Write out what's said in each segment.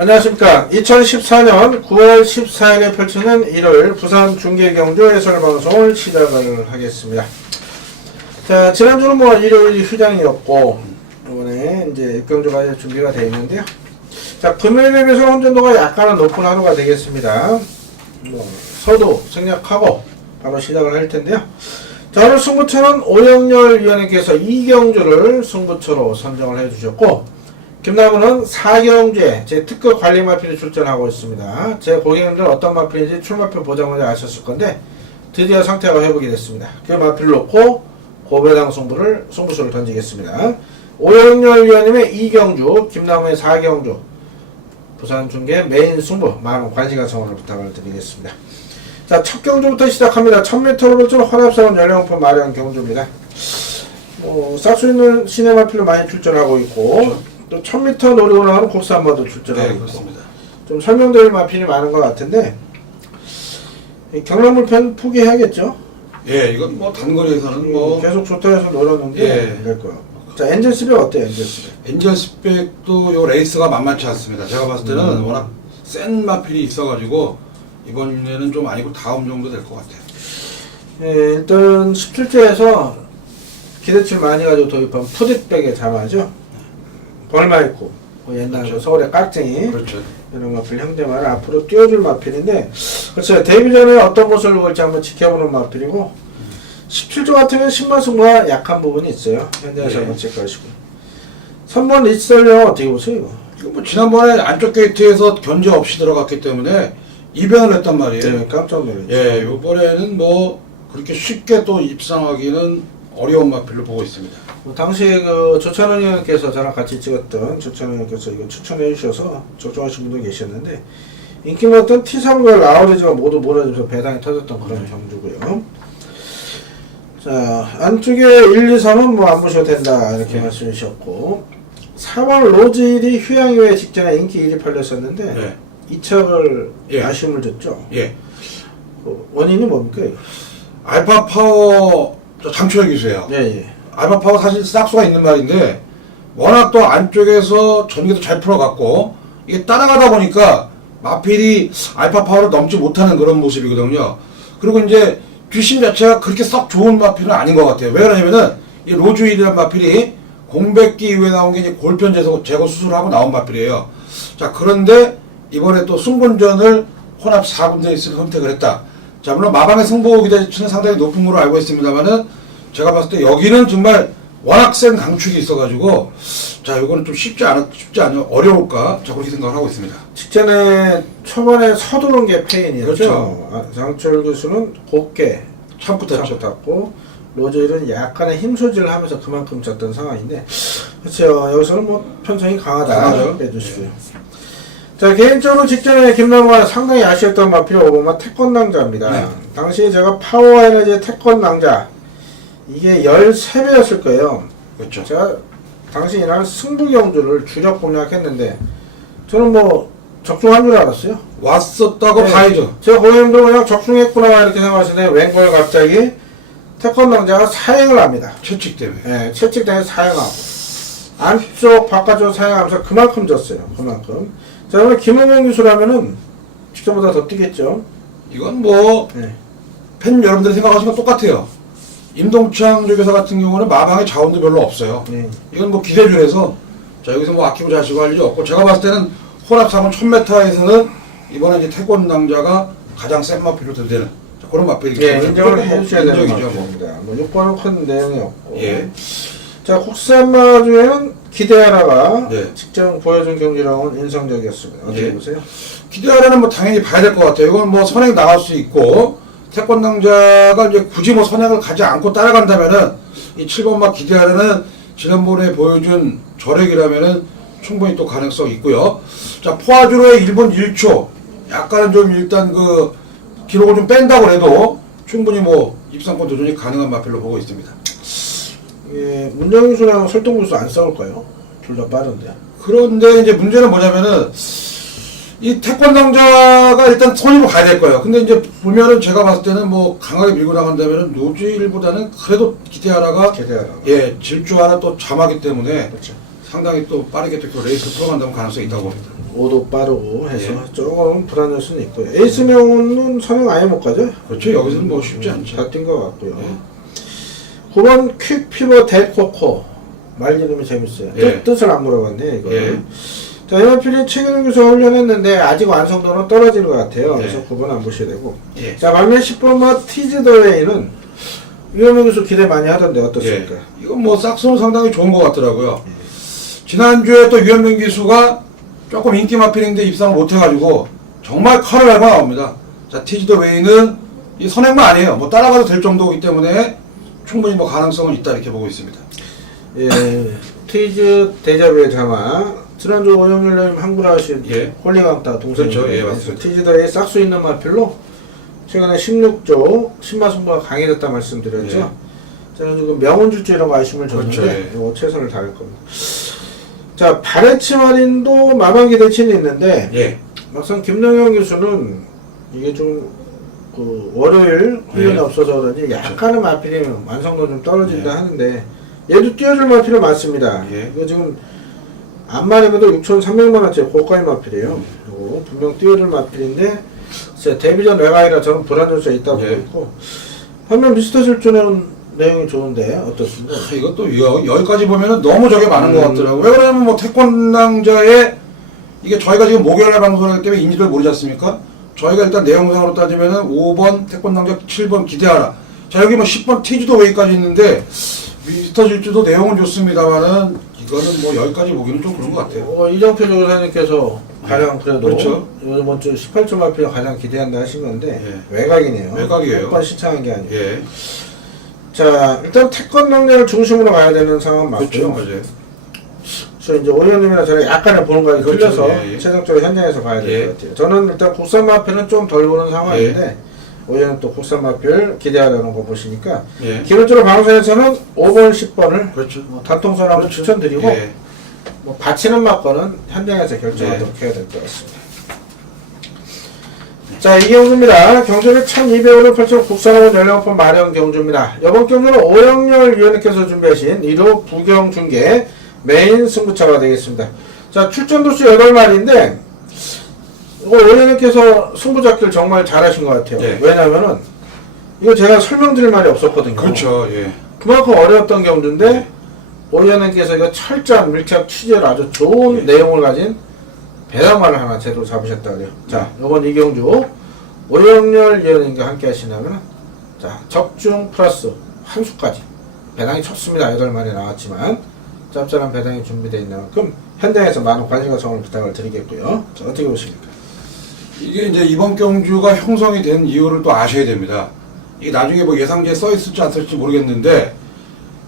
안녕하십니까. 2014년 9월 14일에 펼치는 일요일 부산 중계경주 해설방송을 시작을 하겠습니다. 자, 지난주는 뭐 일요일 휴장이었고, 이번에 이제 경주가 준비가 되어 있는데요. 자, 금요일에 비해서 혼전도가 약간은 높은 하루가 되겠습니다. 서도 생략하고 바로 시작을 할 텐데요. 자, 오늘 승부처는 오영렬 위원님께서 이경주를 승부처로 선정을 해주셨고, 김남훈은 4경주에 제 특급 관리 마필이 출전하고 있습니다. 제 고객님들 어떤 마필인지 출마표 보자마자 아셨을 건데 드디어 상태가 회복이 됐습니다. 그 마필을 놓고 고배당 승부수를 던지겠습니다. 오영렬 위원님의 2경주, 김남훈의 4경주, 부산 중계 메인 승부 많은 관심과 성원을 부탁을 드리겠습니다. 자, 첫 경주부터 시작합니다. 1000m로 볼줄 혼합사원 연령품 마련 경주입니다. 싹수 있는 시내 마필로 많이 출전하고 있고, 그렇죠. 또 1000m 노리고 나가는 국산마도 출전하고 있고, 그렇습니다. 좀 설명드릴 마필이 많은 것 같은데, 경남불편 포기해야겠죠? 예, 이건 뭐 단거리에서는 뭐 계속 좋다 해서 노렸는데, 예. 될 거예요. 자, 엔젤스백 어때요, 엔젤스백? 엔젤스백도 요 레이스가 만만치 않습니다. 제가 봤을 때는 워낙 센 마필이 있어가지고 이번에는 좀 아니고 다음 정도 될 것 같아요. 예, 일단 17조에서 기대치를 많이 가지고 도입한 푸드백의 자마죠. 벌마 있고, 옛날 그렇죠. 서울의 깍쟁이, 그렇죠. 이런 마필 형제만을 앞으로 띄워줄 마필인데, 그렇죠. 데뷔 전에 어떤 모습을 볼지 한번 지켜보는 마필이고, 17조 같으면 10만 승부가 약한 부분이 있어요. 현장에서 예. 한번 체크하시고. 3번 리치설령 어떻게 보세요, 이거? 이거 뭐 지난번에 안쪽 게이트에서 견제 없이 들어갔기 때문에 입양을 했단 말이에요. 네, 깜짝 놀랐죠. 예, 요번에는 뭐 그렇게 쉽게 또 입상하기는 어려운 마필로 보고 있습니다. 당시에 조찬원 의원께서 저랑 같이 찍었던 조찬원 의원께서 이거 추천해 주셔서 적중하신 분도 계셨는데, 인기 많았던 T3과 라우리즈가 모두 몰아주면서 배당이 터졌던 그런 경주고요. 자, 안쪽에 1, 2, 3은 뭐 안 보셔도 된다 이렇게 말씀해 주셨고, 4번 로즈일이 휴양 이후에 직전에 인기 1위 팔렸었는데 이착을 아쉬움을 줬죠. 예. 원인이 뭡니까 이거? 알파 파워 장초열 기수예요. 예. 알파 파워 사실 싹수가 있는 말인데 워낙 또 안쪽에서 전기도 잘 풀어갔고 이게 따라가다 보니까 마필이 알파 파워를 넘지 못하는 그런 모습이거든요. 그리고 이제 뒷심 자체가 그렇게 썩 좋은 마필은 아닌 것 같아요. 왜 그러냐면은 이 로즈윌이라는 마필이 공백기 이후에 나온 게 이제 골편 제거 수술을 하고 나온 마필이에요. 자, 그런데 이번에 또 승분전을 혼합 4군데 있을 선택을 했다. 자, 물론 마방의 승부 기대치는 상당히 높은 걸로 알고 있습니다만은 제가 봤을 때 여기는 정말 워낙 센 강축이 있어가지고, 자, 이거는 좀 쉽지 않아, 어려울까? 자, 그렇게 생각을 하고 있습니다. 직전에 초반에 서두른 게 페인이었죠. 그렇죠. 장철 교수는 곱게 참고 탔고, 로저일은 약간의 힘 소지를 하면서 그만큼 졌던 상황인데, 그렇죠. 여기서는 뭐 편성이 강하다 빼주시고요. 자, 개인적으로 직전에 김남호가 상당히 아쉬웠던 마필이 오바마 태권낭자입니다. 네. 당시 제가 파워에너지 태권낭자, 이게 13배였을 거예요. 그렇죠. 제가 당시 이날 승부경주를 주력 공략했는데, 저는 뭐 적중한 줄 알았어요. 왔었다고 봐야죠. 제가 고객님도 그냥 적중했구나 이렇게 생각하시는데, 웬걸 갑자기 태권낭자가 사행을 합니다. 채찍 때문에. 네, 채찍 때문에 사행하고 안쪽 바깥쪽 사행하면서 그만큼 졌어요. 그만큼. 자, 그러면 김은영 기수라면은 직전보다 더 뛰겠죠. 이건 뭐 팬 여러분들이 생각하시면 똑같아요. 임동창 조교사 같은 경우는 마방에 자원도 별로 없어요. 이건 뭐 기대주에서 자, 여기서 뭐 아끼고 자시고 할 일이 없고, 제가 봤을 때는 혼합상은 1000m에서는 이번에 이제 태권낭자가 가장 센 마필로 되는 그런 마필이기 때문에 인정을 해주셔야 되는 마필입니다. 뭐 6번은 큰 내용이 없고. 자, 국산마 중에는 기대하라가 직접 보여준 경기랑은 인상적이었습니다. 어떻게 보세요? 기대하라는 뭐 당연히 봐야 될 것 같아요. 이건 뭐 선행 나갈 수 있고, 태권낭자가 이제 굳이 뭐 선행을 가지 않고 따라간다면은 이 7번마 기대하라는 지난번에 보여준 저력이라면은 충분히 또 가능성이 있고요. 자, 포아주로의 1분 1초 약간은 좀 일단 그 기록을 좀 뺀다고 해도 충분히 뭐 입상권 도전이 가능한 마필로 보고 있습니다. 예, 문정인 수랑 설동구 수 안 싸울까요? 둘 다 빠른데. 그런데 이제 문제는 뭐냐면은 이 태권당자가 일단 선임을 가야 될 거예요. 근데 이제 보면은 제가 봤을 때는 뭐 강하게 밀고 나간다면은 노즈일보다는 그래도 기대하라가 질주 하나 또 잠하기 때문에 상당히 또 빠르게 또 레이스 풀어간다면 가능성이 있다고 봅니다. 오도 빠르고 해서 예. 조금 불안할 수는 있고요. 에이스명은 선행 아예 못 가죠? 그렇죠. 여기서는 뭐 쉽지 않죠. 잘 뛴 것 같고요. 예. 9번 퀵피버 델코코 말 이름이 재밌어요. 예. 뜻을 안 물어봤네 이거. 예. 자, 이만필이 최근에 교수 훈련했는데 아직 완성도는 떨어지는 것 같아요. 예. 그래서 9번 안 보셔야 되고. 예. 자, 반면 10번 티즈 더 웨이는 유현명 교수 기대 많이 하던데 어떻습니까? 예. 이건 뭐 싹스는 상당히 좋은 것 같더라고요. 지난주에 또 유현명 기수가 조금 인기 마필인데 입상을 못해가지고 정말 칼을 알고 나옵니다. 자, 티즈 더 웨이는 이 선행만 아니에요. 뭐 따라가도 될 정도이기 때문에 충분히 뭐 가능성은 있다 이렇게 보고 있습니다. 예, 티즈 데자뷰의 장화. 지난주 오영일님 한구라 하신 예. 홀리강타 동생. 그렇죠. 예, 맞습니다. 티즈 더 웨이 싹수 있는 마필로 최근에 16조 신마승부가 강해졌다 말씀드렸죠. 예. 저는 지금 명운줄주라고 아쉬움을 줬는데 그렇죠, 예. 이거 최선을 다할 겁니다. 자, 바레치마린도 마방기 대치는 있는데 예. 막상 김동영 교수는 이게 좀 그 월요일 훈련이 예. 없어서 그런지 약간은 마필이 완성도 좀 떨어진다 예. 하는데 얘도 뛰어줄 마필은 맞습니다. 예. 이거 지금 안마리면도 6,300만 원짜리 고가의 마필이에요. 이거 분명 뛰어줄 마필인데 데뷔전 외곽이라 저는 불안 요소가 있다고 예. 보고 있고 반면 미스터 질주는 내용이 좋은데 어떻습니까? 이것도 여기까지 보면은 너무 저게 많은 것 같더라고요. 왜 그러냐면 뭐 태권당자의 이게 저희가 지금 목요일날 방송하기 때문에 인지를 모르지 않습니까? 저희가 일단 내용상으로 따지면은 5번 태권당자 7번 기대하라. 자, 여기 뭐 10번 티즈도 웨이까지 있는데 미스터 질주도 내용은 좋습니다만은 이거는 뭐 여기까지 보기는 좀 그런 것 같아요. 이정표 조교사님께서 가장 그래도 그렇죠. 이번 주 18점 마필 가장 기대한다 하신 건데 예. 외곽이네요. 외곽이에요. 몇 번 시청한 게 아니고. 예. 자, 일단 태권도를 중심으로 가야 되는 상황 맞고요. 그렇죠. 맞아요. 그래서 이제 오현님이나 저랑 약간의 보는 각이 그렇죠. 틀려서 예, 예. 최종적으로 현장에서 봐야 될 것 예. 같아요. 저는 일단 국산 마필은 좀 덜 보는 상황인데 오현은 또 국산 마필 기대하려는 거 보시니까 예. 기본적으로 방송에서는 5번, 10번을 그렇죠. 단통선 한번 추천드리고 예. 뭐 바치는 맞거는 현장에서 결정하도록 네. 해야 될 것 같습니다. 자, 이 경주입니다. 경주는 1200호를 펼쳐 국산학원 연령판 마련 경주입니다. 이번 경주는 오영렬 위원님께서 준비하신 1호 부경 중계 메인 승부차가 되겠습니다. 자, 출전 도수 8마리인데 이거 오영님께서 승부 잡기를 정말 잘하신 것 같아요. 예. 왜냐면은 이거 제가 설명드릴 말이 없었거든요. 그렇죠. 예. 그만큼 어려웠던 경주인데 예. 오현님께서 이거 철저한 밀착 취재를 아주 좋은 예. 내용을 가진 배당말을 하나 제대로 잡으셨다 그래요. 자, 이번 이경주 오영렬 위원님과 함께 하시려면 자, 적중 플러스 한 수까지 배당이 좋습니다. 8마리 나왔지만 짭짤한 배당이 준비되어 있는 만큼 현장에서 많은 관심과 성원을 부탁을 드리겠고요. 자, 어떻게 보십니까? 이게 이제 이번 경주가 형성이 된 이유를 또 아셔야 됩니다. 이게 나중에 뭐 예상지에 써 있을지 안 쓸지 모르겠는데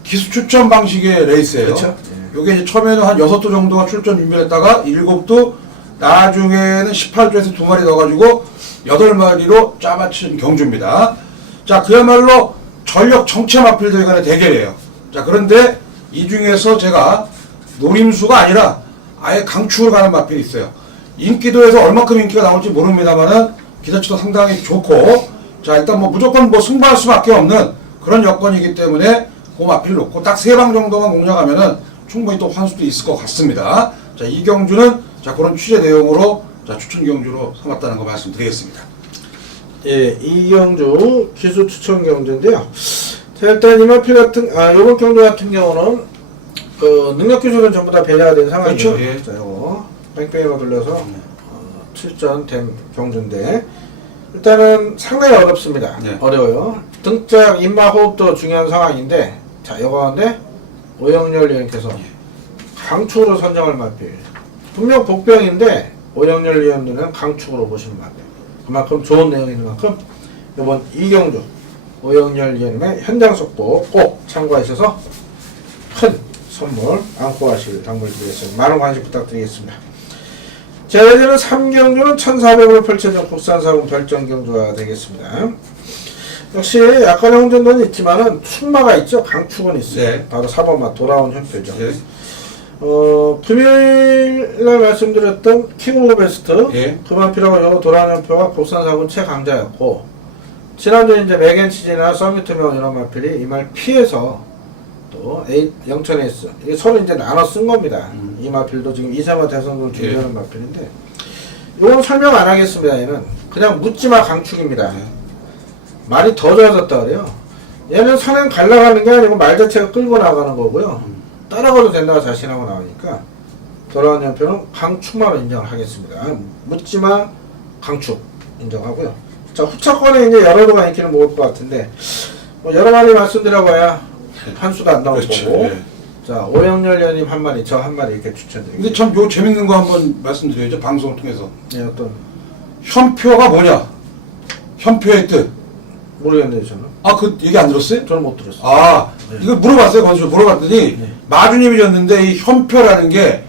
기수 추천 방식의 레이스예요. 그렇죠. 요게 이제 처음에는 한 6도 정도가 출전 준비를 했다가 7도 나중에는 18조에서 2마리 넣어가지고 8마리로 짜맞춘 경주입니다. 자, 그야말로 전력 정체 마필들 간의 대결이에요. 자, 그런데 이 중에서 제가 노림수가 아니라 아예 강축을 가는 마필이 있어요. 인기도에서 얼마큼 인기가 나올지 모릅니다만은 기대치도 상당히 좋고, 자, 일단 뭐 무조건 뭐 승부할 수밖에 없는 그런 여건이기 때문에 그 마필을 놓고 딱 3방 정도만 공략하면은 충분히 또 환수도 있을 것 같습니다. 자, 이 경주는 자, 그런 취재 내용으로 자, 추천 경주로 삼았다는 거 말씀드리겠습니다. 예, 이경주 기수 추천 경주인데요. 자, 일단 이마필 같은, 요번 경주 같은 경우는, 능력 기술은 전부 다 배제가 된 상황이죠. 그렇죠, 예. 자, 요거, 뺑뺑이로 돌려서, 출전된 경주인데, 일단은 상당히 어렵습니다. 네. 어려워요. 등짝, 입마, 호흡도 중요한 상황인데, 자, 요거 가운데, 오영렬 위원께서 강축으로 선정할 마필. 분명 복병인데, 오영렬 위원들은 강축으로 보시는 마필. 그만큼 좋은 내용이 있는 만큼 이번 이경주 오영렬 위원님의 현장 속보 꼭 참고하셔서 큰 선물 안고 가실 당부드리겠습니다. 많은 관심 부탁드리겠습니다. 자, 이제는 3경주는 1400으로 펼쳐진 국산사군 결정경주가 되겠습니다. 역시 약간의 혼전도는 있지만은 축마가 있죠. 강축은 있어요. 네. 바로 4번마 돌아온 형태죠. 예. 금요일날 말씀드렸던 킹 오브 베스트 예. 그만피라고 요 도란 연표가 국산사군 최강자였고 지난주 이제 맥앤치즈나 서미트명 이런 마필이 이 말 피해서 또 영천 에이스 이게 서로 이제 나눠 쓴 겁니다. 이 마필도 지금 이세마 대선을 준비하는 마필인데 이건 설명 안 하겠습니다. 얘는 그냥 묻지마 강축입니다. 말이 더 좋아졌다 그래요. 얘는 선행 갈라가는 게 아니고 말 자체가 끌고 나가는 거고요. 따라가도 된다고 자신하고 나오니까 돌아온 연표는 강축만 인정을 하겠습니다. 묻지마 강축 인정하고요. 자, 후차권에 이제 여러 도가 있기는 모을 것 같은데 뭐 여러 마리 말씀드려봐야 한 수도 안 나올 그렇죠. 거고. 예. 자, 오영열련님 한 마리, 저 한 마리 이렇게 추천드립니다. 근데 참 요 재밌는 거 한번 말씀드려야죠. 방송을 통해서. 네, 어떤 현표가 뭐냐? 현표의 뜻. 모르겠네요, 저는. 아, 그 얘기 안 들었어요? 저는 못 들었어요. 아, 네. 이거 물어봤어요. 건수 물어봤더니 네. 마주님이 졌는데 이 현표라는 게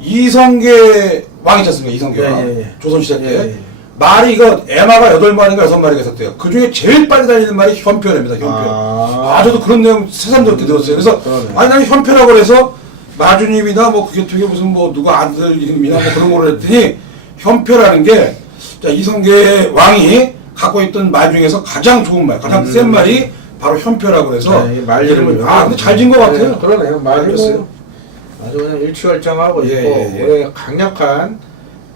이성계 왕이 졌습니다. 이성계가 예. 조선시대 때 예, 예. 말이 이거 에마가 8마리인가 6마리가 있었대요. 그 중에 제일 빨리 다니는 말이 현표랍니다. 현표. 저도 그런 내용 새삼스럽게 들었어요. 그래서 그러네. 아니 나는 현표라고 그래서 마주님이나 뭐 그게 되게 무슨 뭐 누구 아들 이름이나 뭐 그런 거를 했더니 현표라는 게 자, 이성계 왕이 갖고 있던 말 중에서 가장 좋은 말, 가장 센 말이 바로 현표라고 그래서 네, 말 이름을 근데 잘 진 것 같아요. 네, 그러네요. 말이 알겠어요. 뭐 아주 그냥 일취월장하고 예, 있고 예, 예. 올해 강력한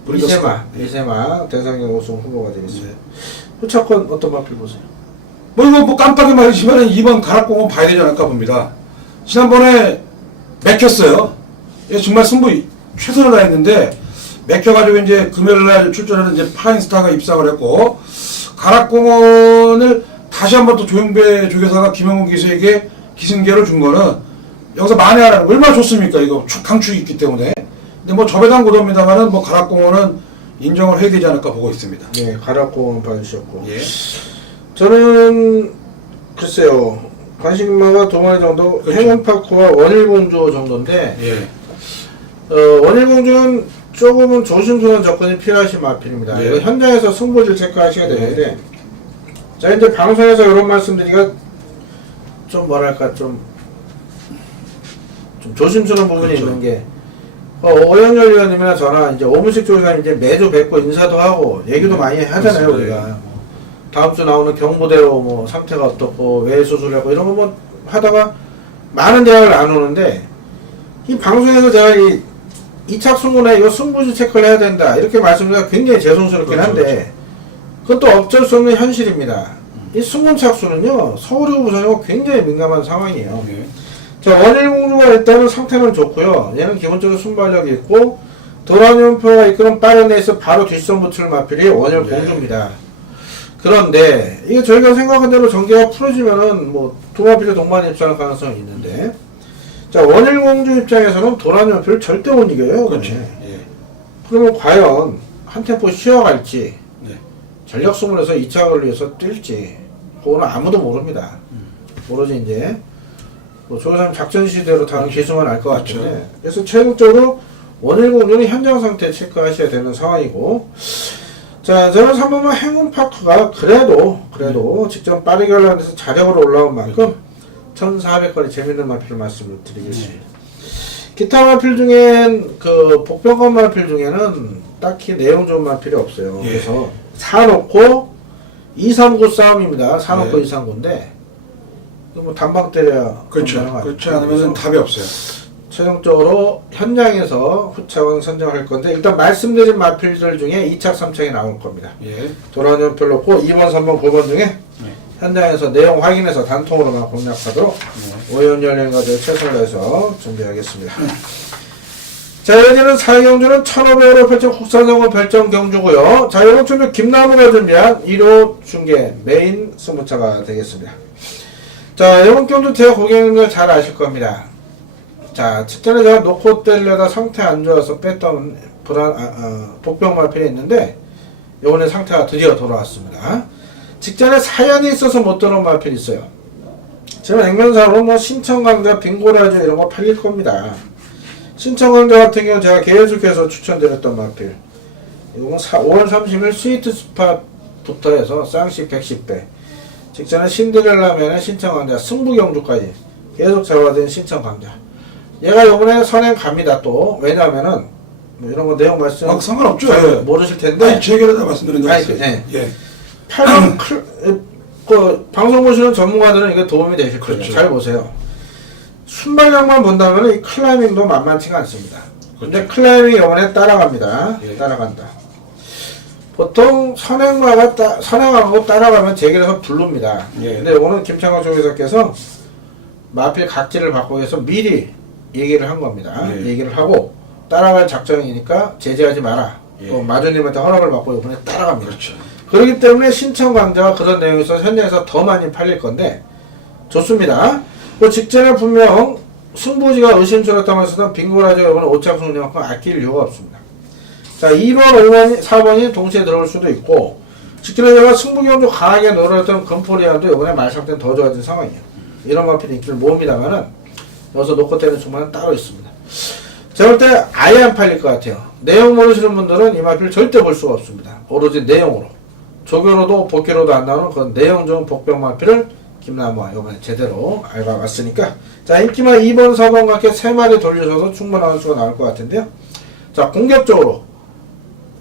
우리가 이세마 대상의 우승 후보가 되겠습니다. 후차권 어떤 마필 보세요? 뭐 이거 뭐 깜빡이 말이지만 이번 가락공은 봐야 되지 않을까 봅니다. 지난번에 맥혔어요. 예, 정말 승부 최선을 다했는데 맥혀가지고 이제 금요일날 출전하는 이제 파인스타가 입상을 했고 가락공원을 다시 한번 또 조영배 조교사가 김영훈 기수에게 기승계를 준 거는 여기서 만회하라는 얼마나 좋습니까? 이거 강축이 있기 때문에. 근데 뭐 저배당 고도입니다만은 뭐 가락공원은 인정을 해야 되지 않을까 보고 있습니다. 네, 가락공원 봐주셨고. 예. 저는 글쎄요. 관심마가 2마리 정도 그렇죠. 행운파크와 원일공주 정도인데 예. 원일공주는 조금은 조심스러운 접근이 필요하신 마필입니다. 네. 이거 현장에서 승부를 체크하셔야 되는데 자 이제 방송에서 이런 말씀드리기가 좀 뭐랄까 좀 조심스러운 부분이 그렇죠. 있는 게 오영열 위원님이나 저나 이제 오무식 조교사님 이제 매주 뵙고 인사도 하고 얘기도 많이 하잖아요. 그렇습니다. 우리가 뭐 다음 주 나오는 경부대로 뭐 상태가 어떻고 왜 수술하고 이런 거 뭐 하다가 많은 대화를 나누는데 이 방송에서 제가 이 이착 승부나 이거 승부주 체크를 해야 된다 이렇게 말씀드리기가 굉장히 죄송스럽긴 그렇죠, 한데 그것도 어쩔 수 없는 현실입니다. 이 승문 착수는요 서울이고 부산이고 굉장히 민감한 상황이에요. 예. 자, 원일공주가 일단은 상태는 좋고요. 얘는 기본적으로 순발력이 있고 도란연표가 이끄는 빠른 레이스 바로 뒷선 붙을 마필이 원일공주입니다. 그런데 이게 저희가 생각한 대로 전개가 풀어지면은 뭐 도마필이 동반에 입장할 가능성이 있는데 자, 원일공주 입장에서는 도란연표를 절대 못 이겨요. 그렇죠. 그러면. 예. 그러면 과연 한 템포 쉬어갈지 네. 전력 승부에서 2착을 위해서 뛸지 그거는 아무도 모릅니다. 모르지 이제 뭐 조교사님 작전 시대로 다른 기수만 알 것 같은데 그렇죠. 그래서 최종적으로 원일공주는 현장 상태 체크하셔야 되는 상황이고 자 저는 3번만 행운파크가 그래도 직접 빠르게 올라가면서 자력으로 올라온 만큼 1400거리 재밌는 마필 말씀을 드리겠습니다. 기타 마필 중엔 그 복병관 마필 중에는 딱히 내용 좋은 마필이 없어요. 예. 그래서 사놓고 239 싸움입니다. 사놓고 네. 239인데 뭐 단방 때려야 그렇죠. 그렇지 않으면 답이 없어요. 최종적으로 현장에서 후차원 선정할 건데 일단 말씀드린 마필들 중에 2착, 3착이 나올 겁니다. 예. 돌아오는 연표 놓고 2번, 3번, 9번 중에 현장에서 내용 확인해서 단통으로만 공략하도록 오연연령 가지고 최선을 다해서 준비하겠습니다. 자, 여기는 사경주는 1,500으로 펼친 국산성원 별정 경주고요. 자, 이번 주 김나무가 준비한 1호 중계 메인 승부차가 되겠습니다. 자, 이번 경주 제 고객님들 잘 아실 겁니다. 자, 직전에 제가 놓고 때려다 상태 안 좋아서 뺐던 복병 마필이 있는데 이번에 상태가 드디어 돌아왔습니다. 직전에 사연이 있어서 못 들어온 마필이 있어요. 제가 액면상으로 뭐 신청강자, 빙고라주 이런 거 팔릴 겁니다. 신청강자 같은 경우 제가 계속해서 추천드렸던 마필. 이건 5월 30일 스위트 스팟부터 해서 쌍시 110배. 직전에 신데렐라면에 신청강자, 승부경주까지 계속 잡아든 신청강자. 얘가 요번에 선행 갑니다 또. 왜냐하면은 뭐 이런 거 내용 말씀 상관없죠. 잘 예. 모르실 텐데. 아니, 제 얘기를 다 말씀드린 적 아니, 있어요. 네. 예. 8번 그 방송 보시는 전문가들은 이게 도움이 되실 거예요. 그렇죠. 잘 보세요. 순발력만 본다면 이 클라이밍도 만만치가 않습니다. 근데 클라이밍이 이번에 따라갑니다. 예. 따라간다. 보통 선행하고 따라가면 재결해서 부릅니다. 예. 근데 이거는 김창호 조교사께서 마필 각지를 바꾸기 위해서 미리 얘기를 한 겁니다. 예. 얘기를 하고 따라갈 작정이니까 제재하지 마라. 예. 또 마주님한테 허락을 받고 이번에 따라갑니다. 그렇죠. 그렇기 때문에 신청 강좌가 그런 내용이 있어서 현장에서 더 많이 팔릴 건데 좋습니다. 그 직전에 분명 승부지가 의심스럽다면서도 빙고라지가 이번에 오창수 운영만큼 아낄 이유가 없습니다. 자, 2번, 5번, 4번이 동시에 들어올 수도 있고 직전에 제가 승부경도 강하게 노렸던 금포리안도 이번에 말상태는 더 좋아진 상황이에요. 이런 마필 인기를 모읍니다만은 여기서 놓고 때는 정말 따로 있습니다. 제가 볼 때 아예 안 팔릴 것 같아요. 내용 모르시는 분들은 이 마필 절대 볼 수가 없습니다. 오로지 내용으로. 조교로도 복귀로도 안 나오는 그 내용 좋은 복병 마필을 김나무와 이번에 제대로 알아봤으니까 자, 인기만 2번, 4번과 함께 3마리 돌려줘도 충분한 수가 나올 것 같은데요. 자, 공격적으로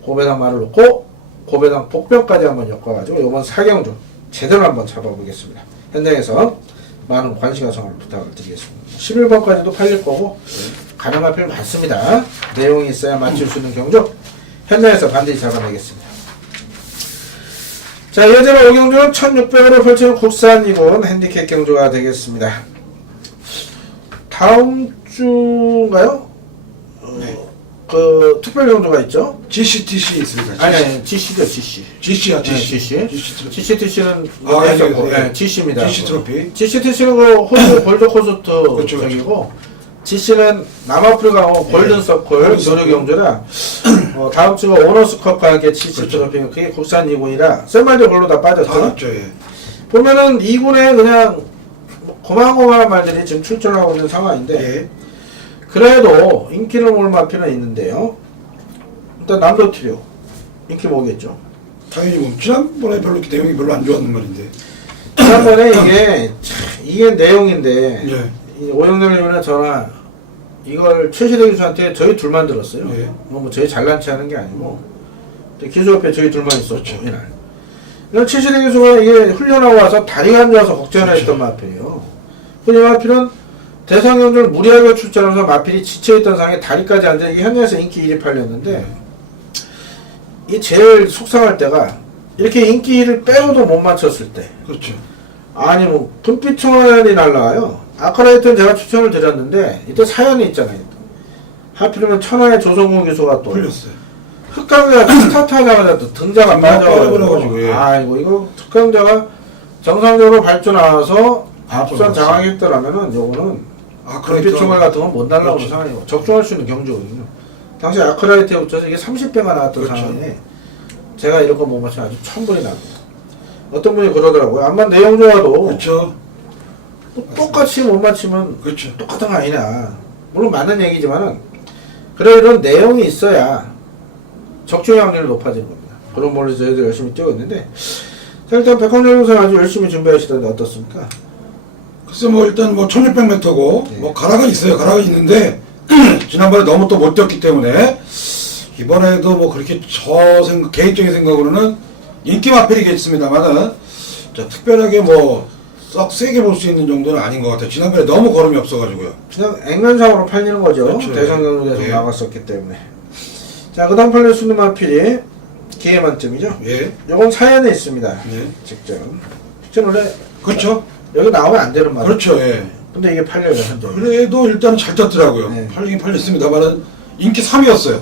고배당 말을 놓고 고배당 복병까지 한번 엮어가지고 이번 사경주 제대로 한번 잡아보겠습니다. 현장에서 많은 관심과 성을 부탁을 드리겠습니다. 11번까지도 팔릴 거고 가능한 필요 많습니다. 내용이 있어야 맞출 수 있는 경주 현장에서 반드시 잡아내겠습니다. 자, 이어지는 5경주는 1600으로 펼치는 국산 2군 핸디캡 경주가 되겠습니다. 다음 주인가요? 네. 그 특별 경주가 있죠? GCTC 있습니다. 아니, GC죠, GC. GC야, 네, GC. GC. GCTC는 아, 했었고, 네. GC입니다. GC 트로피. GCTC는 그 호주 골드 코스트 그렇죠, 적이고, GC는 남아프리카 골든 서클 교류 경주라, 다음 주가 오너스컵과 함께 GC 그렇죠. 트로피, 그게 국산 2군이라, 셀말도 별로 다 빠졌죠. 다 맞죠, 예. 보면은 2군에 그냥 고만고만한 말들이 지금 출전하고 있는 상황인데, 예. 그래도 인기를 모을 마필은 있는데요. 일단 남도트리오 인기 뭐겠죠? 당연히 뭐 지난번에 별로 내용이 별로 안 좋았는 말인데. 지난번에 이게 내용인데 예. 오영렬님이나 저나 이걸 최시대 교수한테 저희 둘만 들었어요. 예. 뭐 저희 잘난 체 하는 게 아니고 기수 옆에 저희 둘만 있었죠. 이날. 이런 최시대 교수가 이게 훈련하고 와서 다리가 안 좋아서 걱정을 그렇죠. 했던 마필이에요. 그 마필은 대상경주를 무리하게 출전하면서 마필이 지쳐있던 상황에 다리까지 안 돼. 이게 현장에서 인기 1위 팔렸는데 이 제일 속상할 때가 이렇게 인기 1위를 빼고도 못 맞췄을 때 그렇죠. 아니 뭐 금빛 총알이 날라와요. 아까라이트는 제가 추천을 드렸는데 이때 사연이 있잖아요. 하필이면 천하의 조성국 교수가 또 풀렸어요. 흑강자가 스타트하자마자 또 등자가 빠져버려가지고, 예. 아이고 이거 흑강자가 정상적으로 발주 나와서 앞선 맞았어요. 장악했더라면은 요거는 아크라이트 금빛 총알 같은 건 못 날라오는 그렇죠. 상황이고 적중할 수 있는 경주거든요. 당시 아크라이트에 붙여서 이게 30배가 나왔던 그렇죠. 상황에 제가 이런 거 못 맞추면 아주 천불이 납니다. 어떤 분이 그러더라고요. 아마 내용 좋아도 그렇죠. 똑같이 못 맞추면 그렇죠. 똑같은 거 아니냐. 물론 맞는 얘기지만은 그래 이런 내용이 있어야 적중 확률이 높아지는 겁니다. 그런 걸로 저희들 열심히 뛰고 있는데 자, 일단 백황철 교수는 아주 열심히 준비하시던데 어떻습니까? 글쎄 뭐 일단 뭐 1600m고 네. 뭐 가락은 있어요. 가락은 있는데 지난번에 너무 또 못 뛰었기 때문에 이번에도 뭐 그렇게 개인적인 생각으로는 인기 마필이겠습니다만은 특별하게 뭐 썩 세게 볼 수 있는 정도는 아닌 것 같아요. 지난번에 너무 걸음이 없어가지고요. 그냥 액면상으로 팔리는 거죠. 그렇죠. 대성경주에서 예. 나갔었기 때문에. 자, 그 다음 팔릴 수 있는 마필이 기회만점이죠. 예. 요건 사연에 있습니다. 예. 직전. 직전 원래 그렇죠. 여기 나오면 안 되는 말이에요. 그렇죠. 예. 근데 이게 팔려요, 현재. 그래도 일단은 잘 떴더라고요. 네. 팔리긴 팔렸습니다만은 인기 3위였어요.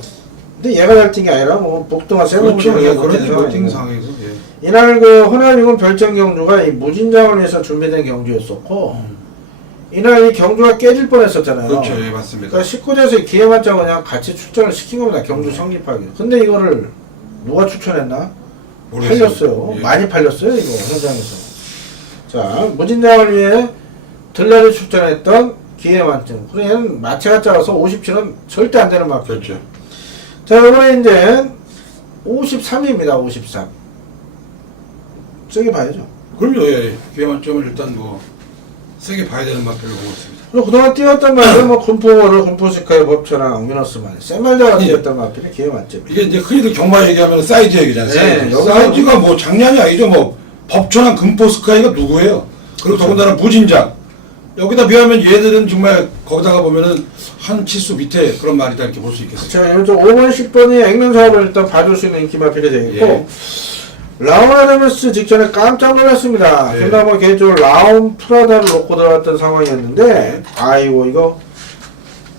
근데 얘가 잘 뛴 게 아니라 뭐 복동아 세븐 그렇죠. 예. 그런 상황이고. 모팅 상황에서. 예. 이날 그 호남이군 별정 경주가 이 무진장을 위해서 준비된 경주였었고 이날 이 경주가 깨질 뻔했었잖아요. 그렇죠. 예. 맞습니다. 그러니까 19대에서 기회만장 그냥 같이 출전을 시킨 겁니다. 경주 성립하기. 근데 이거를 누가 추천했나? 모르겠어요. 팔렸어요. 예. 많이 팔렸어요. 이거 현장에서. 자, 무진장을 위해 들날에 출전했던 기회만점. 그러면 마체가 작아서 57은 절대 안 되는 마크. 그렇죠. 자, 이번에 이제 53입니다. 53. 세게 봐야죠. 그럼요. 예. 기회 만점을 일단 뭐 세게 봐야 되는 맛별로 보고 있습니다. 그리고 그동안 뛰었던 말은 뭐 군포를 군포스카의 법처랑 엉미너스만 셀말대가 뛰었던 말들이 기회 만점. 이게 이제 흔히들 경마 얘기하면 사이즈 얘기잖아요. 네, 사이즈가 뭐 장난이 아니죠. 뭐 법초랑 금포스카이가 누구예요? 그리고 더군다나 무진장 여기다 비하면 얘들은 정말 거기다가 보면은 한 치수 밑에 그런 말이다 이렇게 볼 수 있겠어요. 자, 이번 5번, 10번이 액면 사업을 일단 봐줄 수 있는 인기 마필이 되겠고, 예. 라운아데메스 직전에 깜짝 놀랐습니다. 예. 근데 뭐 개인적으로 라운 프라다를 놓고 들어갔던 상황이었는데, 아이고, 이거,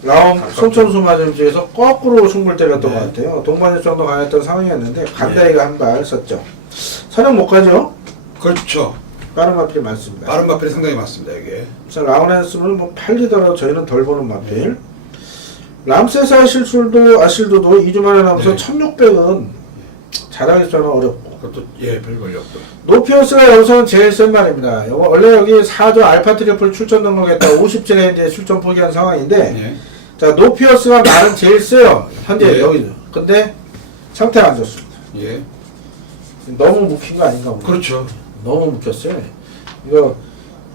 라운 손천수 맞음지에서 거꾸로 승부를 때렸던 네. 것 같아요. 동반일 정도 가했던 상황이었는데, 간다이가 한 발 썼죠. 사냥 못 가죠? 그렇죠. 빠른 마필이 많습니다. 빠른 마필이 상당히 많습니다 이게. 자, 라운에스는 뭐 팔리더라도 저희는 덜 보는 마필. 람세스 아실도도 2주 만에 나오면서 네. 1600은 잘하기는 어렵고. 그것도 예 별 걸렸고. 노피어스가 여기서는 제일 센 말입니다. 이거 원래 여기 4조 알파 트리플 출전 등록했다 50제 출전 포기한 상황인데, 예. 자, 노피어스가 말은 제일 세요. 현재 예. 여기죠. 근데 상태가 안 좋습니다. 예. 너무 묵힌 거 아닌가 보네. 그렇죠. 너무 묵혔어요. 이거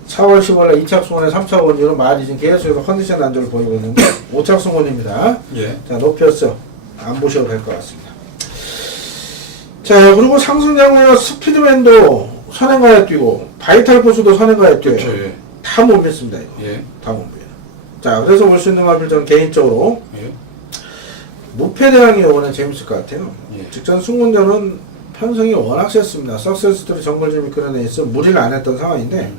4월 10월에 2착 승원에 3착 원이로 말이 지금 계속해서 컨디션 안정을 보이고 있는데 5착 승원입니다. 예. 자, 높였어. 안 보셔도 될 것 같습니다. 자, 그리고 상승장으로 스피드맨도 선행가에 뛰고 바이탈 포스도 선행가에 뛰어요. 그렇죠. 예. 다 못 믿습니다. 이거. 예. 다 못 믿어요. 자, 그래서 볼 수 있는 마필 저는 개인적으로 예. 무패대항이 이번에 재밌을 것 같아요. 예. 직전 승문전은 편성이 워낙 셌습니다. 석세스들이 정글점이 끌어내 있어 무리를 안 했던 상황인데,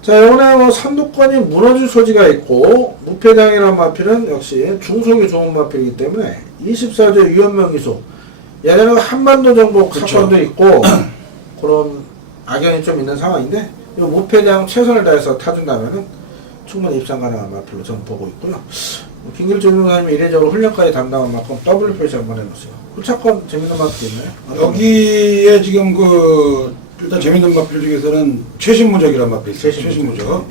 자, 이번에 뭐 선두권이 무너질 소지가 있고, 무패당이라는 마필은 역시 중속이 좋은 마필이기 때문에 24조 위험명의소, 예전에 한반도 정복 그쵸. 사건도 있고 그런 악연이 좀 있는 상황인데, 이 무패당 최선을 다해서 타준다면은 충분히 입상 가능한 마필로 저는 보고 있고요. 김길주 변호사님이 이례적으로 훈련까지 담당한 만큼 더블 표시 한번 해놓으세요. 후차권 재밌는 마필 있나요? 여기에 지금 그 일단 재밌는 마필 중에서는 최신무적이라는 마필이 있어요. 최신무적.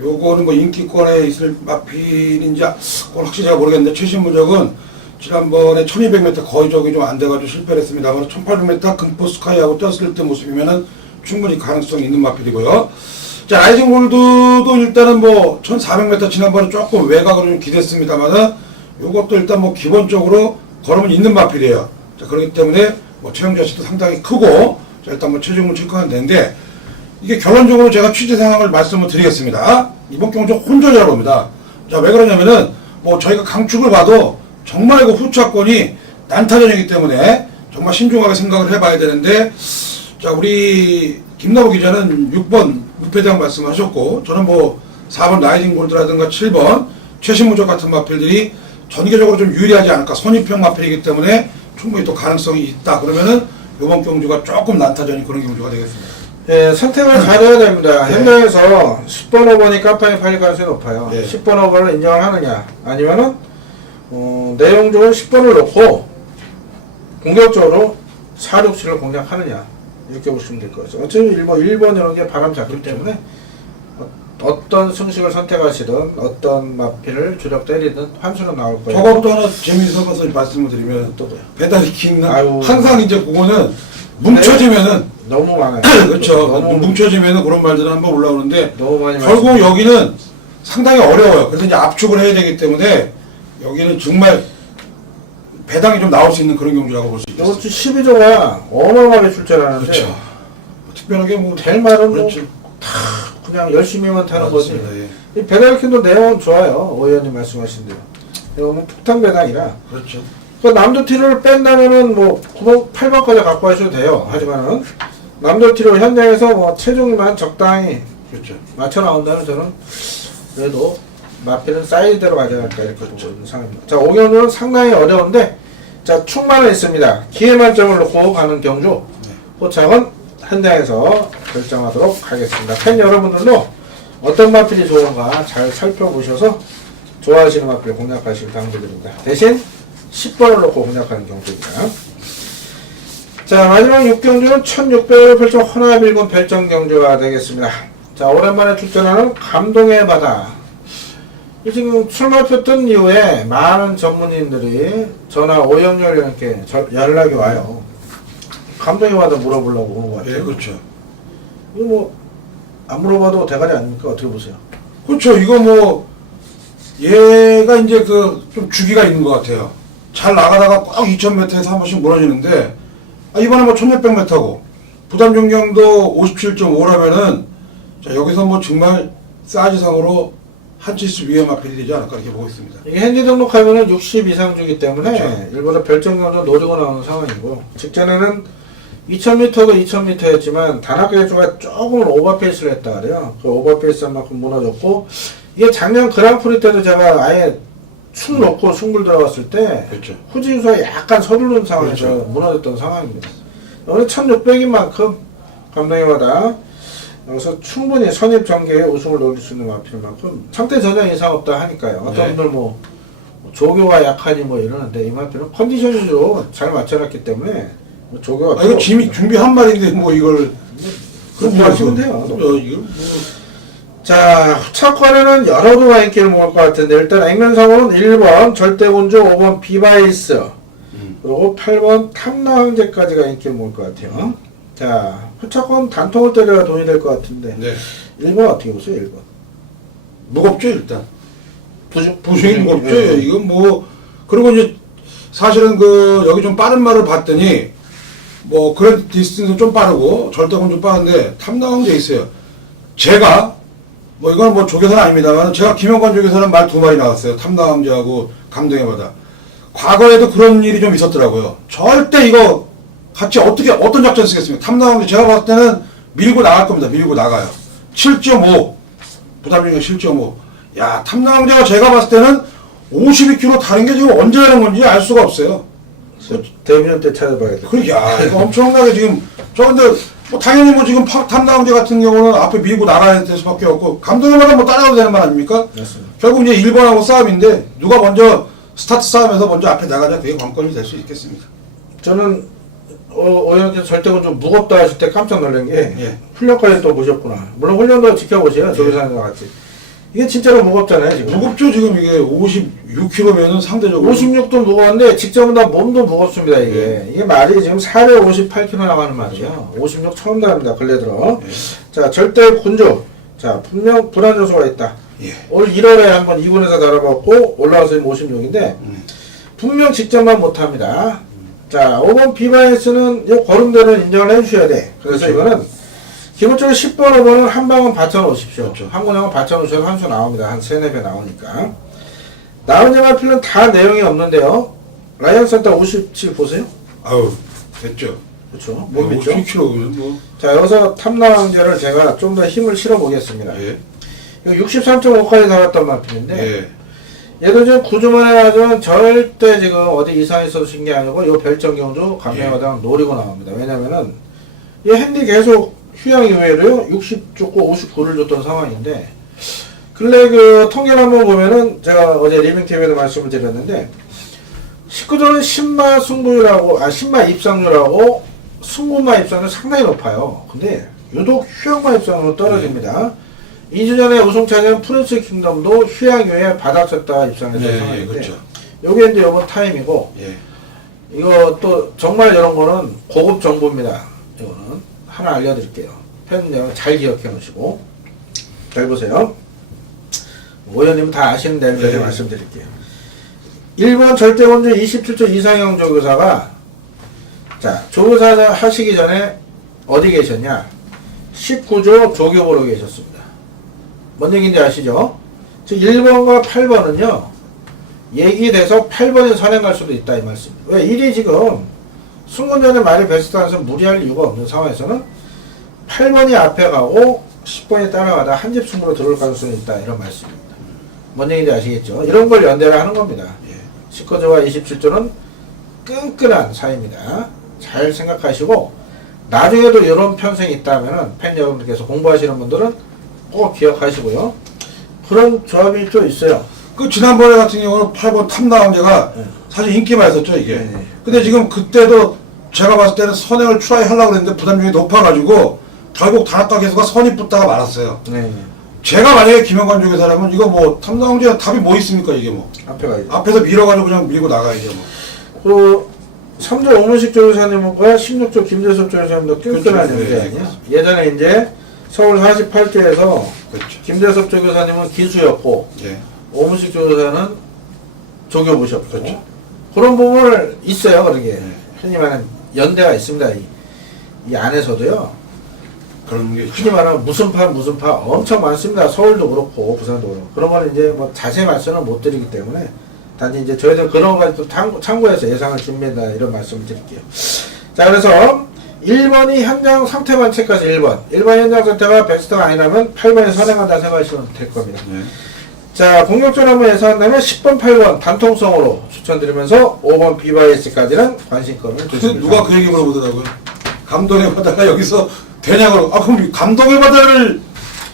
요거는 뭐 인기권에 있을 마필인지 그건 확실히 제가 모르겠는데, 최신무적은 지난번에 1200m 거의 저기 좀 안 돼가지고 실패를 했습니다만 1800m 금포 스카이하고 뛰었을 때 모습이면은 충분히 가능성이 있는 마필이고요. 자, 라이징 골드도 일단은 뭐 1400m 지난번에 조금 외곽으로 좀 기댔습니다만은 요것도 일단 뭐 기본적으로 걸으면 있는 마필이에요. 자, 그렇기 때문에 뭐 체형 자체도 상당히 크고, 자, 일단 뭐 체중을 체크하면 되는데, 이게 결론적으로 제가 취재 상황을 말씀을 드리겠습니다. 이번 경주 혼전이라고 합니다. 자, 왜 그러냐면은 뭐 저희가 강축을 봐도 정말 그 후차권이 난타전이기 때문에 정말 신중하게 생각을 해봐야 되는데, 자, 우리 김나보 기자는 6번 무패당 말씀하셨고, 저는 뭐 4번 라이징 골드라든가 7번 최신무적 같은 마필들이 전개적으로 좀 유리하지 않을까. 선입형 마필이기 때문에 충분히 또 가능성이 있다. 그러면은 이번 경주가 조금 난타전이 그런 경주가 되겠습니다. 예, 선택을 잘해야 됩니다. 네. 현장에서 10번 5번이 깜판에 팔릴 가능성이 높아요. 네. 10번 5번을 인정을 하느냐, 아니면은 내용적으로 10번을 놓고 공격적으로 4, 6, 7을 공략하느냐, 이렇게 보시면 될 것 같아요. 어차피 1번 이런 게 바람 잡기 때문에 어떤 승식을 선택하시든 어떤 마필을 주력 때리든 환수는 나올 거예요. 저거부터 하나 재미있어서 말씀을 드리면, 또 뭐요? 배달이 킹 아유. 항상 이제 그거는 뭉쳐지면은 너무 많아요. 그렇죠. 너무 뭉쳐지면은 그런 말들은 한번 올라오는데, 너무 많이 결국 여기는 상당히 어려워요. 그래서 이제 압축을 해야 되기 때문에 여기는 정말 배당이 좀 나올 수 있는 그런 경주라고 볼 수 있겠어요. 이번 주 12조가 어마어마하게 출제하는데 그렇죠. 특별하게 뭐 될 말은 그렇죠. 그냥 열심히만 타는 거지. 맞습니다. 예. 이 배달킨도 내용은 좋아요. 오 의원님 말씀하신 대로. 이거는 폭탄 배당이라. 그렇죠. 그 남도 티를 뺀다면은 뭐 9번, 8번까지 갖고 하셔도 돼요. 하지만은 남도 티로 현장에서 뭐 체중만 적당히 그렇죠. 맞춰 나온다면 저는 그래도 마필은 사이드대로 가져갈까 이렇게 보고 있는 상황입니다. 자, 5경주는 상당히 어려운데, 자, 충만은 있습니다. 기회 만점을 놓고 가는 경주. 호착은 현장에서 결정하도록 하겠습니다. 팬 여러분들도 어떤 마필이 좋은가 잘 살펴보셔서 좋아하시는 마필 공략하시길 당부드립니다. 대신 10번을 놓고 공략하는 경주입니다. 자, 마지막 6경주는 1600을 펼쳐 허나빌군 별정 경주가 되겠습니다. 자, 오랜만에 출전하는 감동의 바다. 지금 출마표 뜬 이후에 많은 전문인들이 전화 오연열 이렇게 연락이 와요. 감동의 바다 물어보려고 오는 것 같아요. 예, 그렇죠. 이거 뭐 안 물어봐도 대가리 아닙니까? 어떻게 보세요? 그렇죠. 이거 뭐 얘가 이제 그 좀 주기가 있는 것 같아요. 잘 나가다가 꼭 2000m에서 한 번씩 무너지는데, 이번에 뭐 1600m고 부담 중량도 57.5라면은, 자, 여기서 뭐 정말 사이즈상으로 한 치수 위에 마필이 되지 않을까 이렇게 보고 있습니다. 이게 핸디 등록하면은 60 이상 주기 때문에 그렇죠. 일본의 별점경도 노리고 나오는 상황이고, 직전에는 2000m도 2000m였지만 단합 개수가 조금 오버페이스를 했다 그래요. 그 오버페이스한 만큼 무너졌고, 이게 작년 그랑프리 때도 제가 아예 축 놓고 승굴 들어갔을 때 그렇죠. 후진수가 약간 서두른 상황에서 그렇죠. 무너졌던 상황입니다. 오늘 1600인 만큼 감독님마다 여기서 충분히 선입 전개에 우승을 노릴 수 있는 마필 만큼 상태 전혀 이상 없다 하니까요. 어떤 네. 분들 뭐 조교가 약하니 뭐 이러는데 이 마필은 컨디션 위주로 잘 맞춰놨기 때문에 뭐 조교가 이거 준비한 말인데 뭐 이걸 그럼 뭐 하시면 돼요. 이걸 뭐 자, 첫번에는 여러 도가 인기를 모을 것 같은데, 일단 액면상으로는 1번 절대군주, 5번 비바이스, 그리고 8번 탐나왕제까지가 인기를 모을 것 같아요. 자, 후차권 단통을 때려야 돈이 될 것 같은데, 네. 1번 어떻게 보세요, 1번? 무겁죠 일단. 부중, 부중이 무겁죠. 네. 이건 뭐 그리고 이제 사실은 그 여기 좀 빠른 말을 봤더니 뭐 그런 디스턴스 좀 빠르고 절대권 좀 빠른데 탐나왕제 있어요. 제가 뭐 이건 뭐 조교사는 아닙니다만 제가 김영관 조교사는 말 2마리 나왔어요. 탐나왕제하고 감동해마다. 과거에도 그런 일이 좀 있었더라고요. 절대 이거 같이 어떤 작전 쓰겠습니까? 탐나왕제 제가 봤을 때는 밀고 나갈 겁니다. 밀고 나가요. 7.5 부담중에 7.5. 야 탐나왕제가 제가 봤을 때는 52km 다른 게 지금 언제 하는 건지 알 수가 없어요. 데뷔전 때 찾아봐야겠다. 그러게, 야, 이거 엄청나게 지금, 근데, 뭐, 당연히 뭐 지금 탐나왕제 같은 경우는 앞에 밀고 나가야 될 수밖에 없고, 감독님마다 뭐 따라가도 되는 말 아닙니까? 맞습니다. 결국 이제 1번하고 싸움인데, 누가 먼저 스타트 싸움에서 먼저 앞에 나가자, 그게 관건이 될 수 있겠습니다. 저는, 오영재 절대군 좀 무겁다 하실 때 깜짝 놀란 게, 예. 훈련까지 또 보셨구나. 물론 훈련도 지켜보세요. 조교사님과 같이. 이게 진짜로 무겁잖아요, 지금. 무겁죠, 지금 이게 56kg면은 상대적으로. 56도 무거운데 직전보다 몸도 무겁습니다 이게. 네. 이게 말이 지금 458kg 나가는 말이에요. 56 처음 나갑니다 근래 들어. 네. 자 절대 군주. 자 분명 불안 요소가 있다. 예. 올 1월에 한번 2군에서 달아봤고 올라와서 지금 56인데 분명 직전만 못합니다. 자 5번 비바이스는 이 걸음대로는 인정을 해주셔야 돼. 그래서 그렇죠. 이거는 기본적으로 10번, 5번은 한 방은 받쳐놓으십시오. 그렇죠. 한 군형은 받쳐놓으셔서 한 수 나옵니다. 한 3, 4배 나오니까. 나온 제마필은 다 내용이 없는데요. 라이언 센터 57 보세요. 아우, 됐죠. 그렇죠. 못 믿죠. 50kg면 뭐. 자, 여기서 탐나왕제를 제가 좀 더 힘을 실어 보겠습니다. 예. 이거 63.5까지 나갔던 마필인데, 예. 얘도 지금 9주 만에 가지고는 절대 지금 어디 이상이 있어서 진 게 아니고, 이 별정경주 감매마당 노리고 나옵니다. 왜냐면은, 이 핸디 계속 휴양 이후에도요, 60 줬고 59를 줬던 상황인데, 근래 그 통계를 한번 보면은, 제가 어제 리빙TV에도 말씀을 드렸는데, 19조는 신마 승부율하고, 신마 입상률하고, 승부마 입상률 상당히 높아요. 근데, 유독 휴양마 입상률은 떨어집니다. 2주 전에 우승차지한 프린스 킹덤도 휴양 이후에 바닥쳤다가 입상했던 네, 상황인데, 그렇죠. 요게 이제 요번 타임이고, 예. 이거 또 정말 이런 거는 고급 정보입니다. 이거는 하나 알려드릴게요. 팬 잘 기억해 놓으시고 잘 보세요. 오현님은 다 아시는 대로 네. 말씀드릴게요. 1번 절대원주 27조 이상형 조교사가 자 조교사 하시기 전에 어디 계셨냐? 19조 조교보로 계셨습니다. 뭔 얘기인지 아시죠? 즉 1번과 8번은요 얘기돼서 8번이 선행 갈 수도 있다 이 말씀입니다. 왜? 1이 지금 승문전에 말이 베스트라서 무리할 이유가 없는 상황에서는 8번이 앞에 가고 10번이 따라가다 한 집 승부로 들어올 가능성이 있다 이런 말씀입니다. 뭔 얘기인지 아시겠죠? 이런 걸 연대를 하는 겁니다. 19조와 27조는 끈끈한 사이입니다. 잘 생각하시고 나중에도 이런 편성이 있다면 팬 여러분들께서 공부하시는 분들은 꼭 기억하시고요. 그런 조합이 또 있어요. 그 지난번에 같은 경우는 8번 탐나왕제가 네. 사실 인기 많았었죠 이게. 네. 근데 지금 그때도 제가 봤을 때는 선행을 트라이 하려고 그랬는데 부담중이 높아가지고 결국 단합가 개수가 선이 붙다가 말았어요. 네. 제가 만약에 김영관 조교사라면 이거 뭐 탐나왕제 답이 뭐 있습니까 이게 뭐. 앞에 가야죠. 앞에서 밀어가지고 그냥 밀고 나가야죠 뭐. 그 3조 오문식 조교사님과 16조 김재섭 조교사님도 끈끈한 그렇죠. 연대 네, 아니야? 그렇죠. 예전에 이제 서울 48조에서 그렇죠. 김재섭 조교사님은 기수였고 예. 오문식 조교사는 조교부셨고 그렇죠. 그런 부분을 있어요. 그러게 네. 흔히 말하는 연대가 있습니다. 이 안에서도요. 그런 게 있죠. 흔히 말하는 무슨 파 엄청 많습니다. 서울도 그렇고 부산도 그렇고 그런 거는 이제 뭐 자세히 말씀을 못 드리기 때문에 단지 이제 저희들 그런 거를 또 참고해서 예상을 준비한다 이런 말씀을 드릴게요. 자, 그래서 1번이 현장 상태만 체크해서 1번 현장 상태가 베스트가 아니라면 8번에 선행한다 생각하시면 될 겁니다. 네. 자, 공격적으로 한번 예상한다면 10번, 8번 단통성으로 추천드리면서 5번 BYS까지는 관심권을 두시면 누가 그 얘기 물어보더라고요. 감동의 바다가 여기서 되냐고. 아, 그럼 감동의 바다를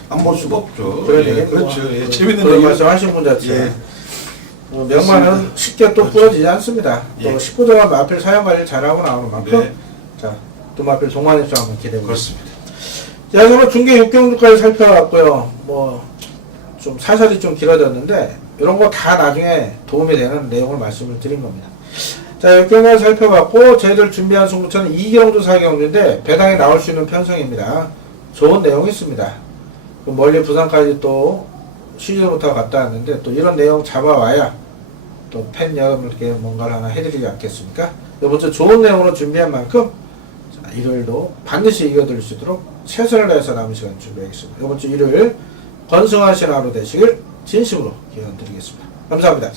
안 볼 수가 없죠. 그런 예, 얘기 그렇죠. 예, 재밌는 그런 얘기. 말씀 하신 분 자체 예. 명만은 쉽게 또 그렇죠. 부러지지 않습니다. 또 예. 19조가 마필 사용 관리를 잘하고 나오는 만큼 네. 자, 또 마필 동반 입장 한번 기대해 보겠습니다. 그렇습니다. 자, 그러면 중계 6경주까지 살펴봤고요. 뭐 좀 사설이 좀 길어졌는데 이런 거 다 나중에 도움이 되는 내용을 말씀을 드린 겁니다. 자, 6경주 살펴봤고 저희들 준비한 승부처는 2경주 4경주인데 배당에 나올 수 있는 편성입니다. 좋은 내용이 있습니다. 그 멀리 부산까지 또 시즌부터 갔다 왔는데 또 이런 내용 잡아와야 또 팬 여러분께 뭔가를 하나 해드리지 않겠습니까? 이번 주 좋은 내용으로 준비한 만큼 자, 일요일도 반드시 이겨드릴 수 있도록 최선을 다해서 남은 시간 준비하겠습니다. 이번 주 일요일 건승하신 하루 되시길 진심으로 기원 드리겠습니다. 감사합니다.